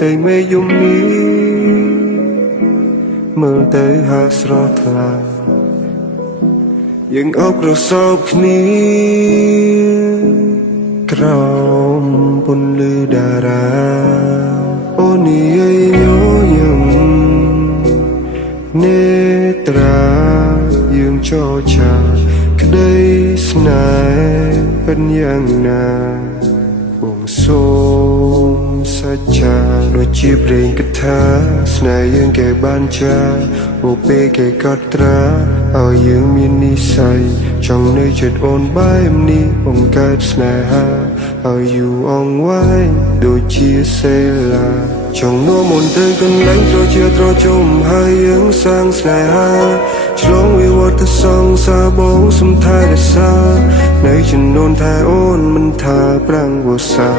តែមេយំនេះមើលទៅហាក់ស្រស់ថ្លាយើងអបក្រសោបគ្នាក្រោមពន្លឺតារាអូននិយាយញញឹមនេត្រាយើងចរចាក្តីស្នេហ៍เป็นយ៉ាងណាបងសូមសច្ចាដូចជាព្រេងកថាស្នេហ៍យើងគេបានចាអូពេលគេកត់ត្រាឲ្យយើងមាននិស្ស័យចង់នៅចិត្តអូនបែបនេះបង្កើតស្នេហាឲ្យយូរអង្វែងដូចជាសេឡាចង់នាំអូនទៅកន្លែងត្រជាត្រជុំហើយយើងសាងស្នេហាឆ្លងវិវត្តសង្សារបងសំថែរក្សានៅចំនួនថាអូនមិនថាប្រាំងវស្សា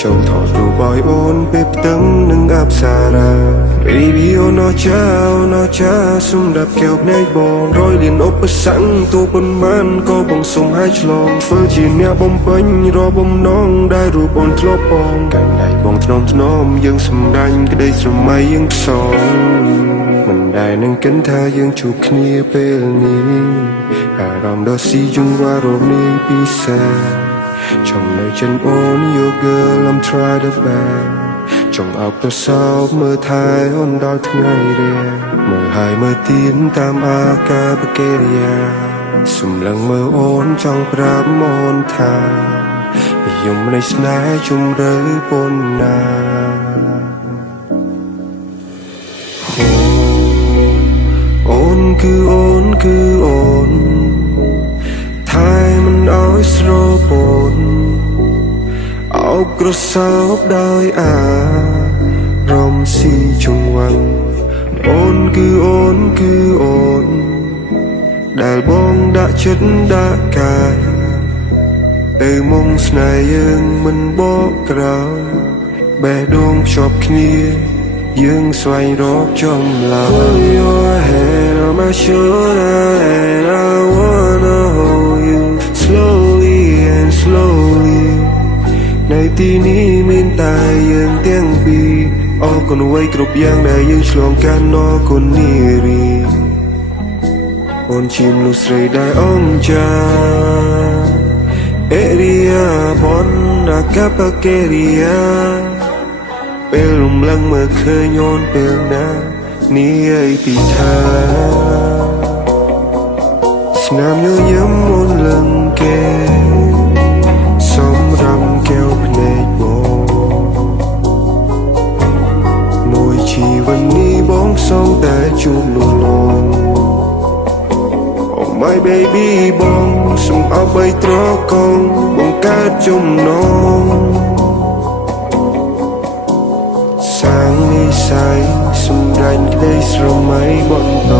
ចង់ថតរូបឲ្យអូនពេលផ្ទឹមនឹងអប្សរា Baby អូនអចាសម្រាប់កែវភ្នែកបងរយលៀនឧបសគ្គទូប៉ុន្មានក៏បងសុំឲ្យឆ្លងធ្វើជាអ្នកបំពេញរកបំណងដែលរូបអូនធ្លាប់បងកាន់ដៃបងថ្នមយើងសម្រាញ់ក្តីស្រមៃយើងផ្សងមិនដែលនឹងគិតថាយើងជួបគ្នាពេលនេះអារម្មណ៍ដ៏ស៊ីជង្វាររនេះពិសេសចង់នៅចិនអូន You girl I'm try the best ចង់អបប្រសោបមើលថែអូនដល់ថ្ងៃរាមើលហើយមើលទៀនតាមអាការបកិរិយាសម្លឹងមើលអូនចង់ប្រាប់អូនថាយំនៃស្នេហ៍ជំរឿប៉ុណ្ណាអូនគឺអូនថែមិនឲ្យស្រពន់អោបក្រសោបដោយអារម្មណ៍ស៊ីជង្វាំងអូនគឺអូនដែលបងដាក់ចិត្តដាក់កាយទៅមុំស្នេហ៍យើងមិនបកក្រោយបេះដូងភ្ជាប់គ្នាយើងស្វែងរកចម្លើយ Your head on my shoulder and I wanna hold you slowly and slowly ในទីនេះមានតែយើងទាំងពីរអរគុណអ្វីគ្រប់យ៉ាងដែលយើងឆ្លងកាត់អរគុណនារីអូនជាមនុស្សស្រីដែលអង្ចាអេរីយ៉ាបនអាកាបកេរីយ៉ាពេលរំលឹងមើលឃើញអូនពេលណានេះឯពីថាស្នាមញញឹមអូនលឹងគេសម្រាប់កែវភ្នែកបងមួយជីវិតនេះបងសូមតែជួបលួងលង Oh my baby បងសូមអបបីត្រកងបង្កើតចំណងសាងនិស្ស័យសម្រាប់ក្តីស្រមៃបន្ត